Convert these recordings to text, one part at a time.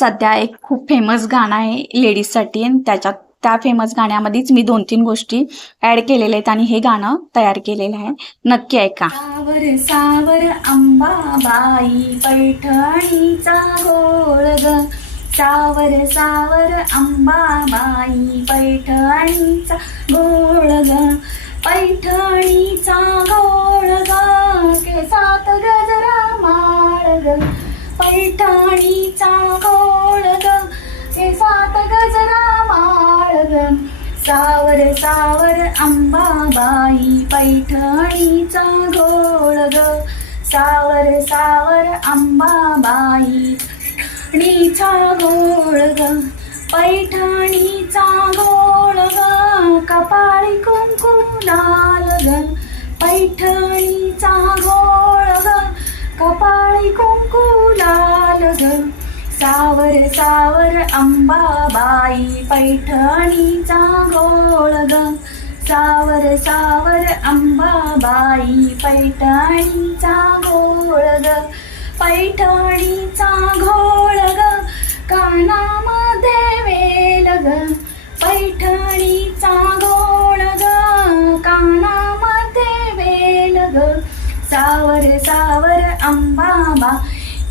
सध्या एक खूप फेमस गाणं आहे लेडीजसाठी त्याच्यात त्या फेमस गाण्यामध्येच मी दोन तीन गोष्टी ऍड केलेल्या आहेत आणि हे गाणं तयार केलेलं आहे. नक्की ऐका. सावर सावर अंबाबाई पैठणीचा गोळ ग. सावर सावर अंबाबाई पैठणीचा गोळ ग. पैठणीचा गोळ ग केसात गजरा माळ ग. पैठणीचा गोळ सावर सावर अंबाबाई पैठणीचा घोळ ग. सावर सावर अंबाबाई पैठणीचा गोळ ग. पैठणीचा घोळ ग. कपाळी कुंकू लाल ग. पैठणीचा गोळ ग. कपाळी कुंकू लाल ग. सावर सावर अंबाबाई पैठणीचा गोळ ग. सावर सावर अंबाबाई पैठणीचा गोळ ग. पैठणीचा घोळ ग. कानामध्ये वेल ग. पैठणीचा घोळ ग. कानामध्ये वेल ग. सावर सावर अंबाबा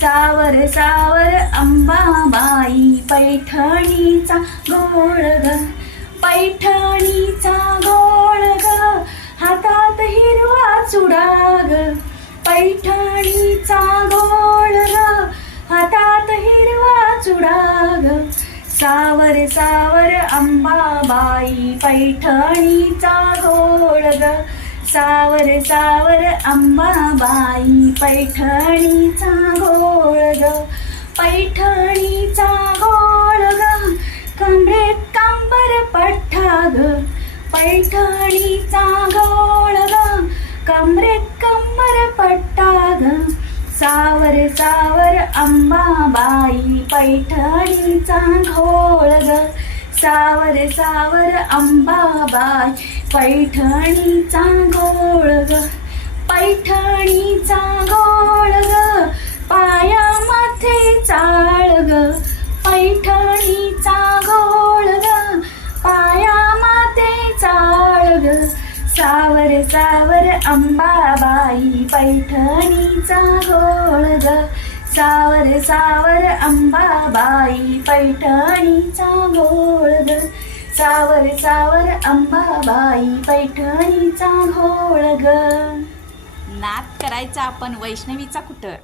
सावर सावर अंबाबाई पैठणीचा गोळ ग. पैठणीचा गोळ ग. हातात हिरवा चुडा ग. पैठणीचा गोळ ग. हातात हिरवा चुडा ग. सावर सावर अंबाबाई पैठणीचा घोळ ग. सावर सावर अंबाबाई पैठणीचा घोळ ग पैठणीचा गोळ ग. कमरेत कांबर पठ्ठा ग पैठणीचा गोळ ग. कमरेत कंबर पट्टा ग सावर सावर अंबाबाई पैठणीचा घोळ ग. सावर सावर अंबाबाई पैठणीचा गोळ ग पैठणीचा गोळ ग माथे चाळ ग पैठणीचा घोळ ग माथे चाळ ग सावर सावर अंबाबाई पैठणीचा घोळ ग सावर सावर अंबाबाई पैठणीचा घोळ ग सावर सावर अंबाबाई पैठणीचा घोळ ग. नात करायचा आपण वैष्णवीचा कुठं?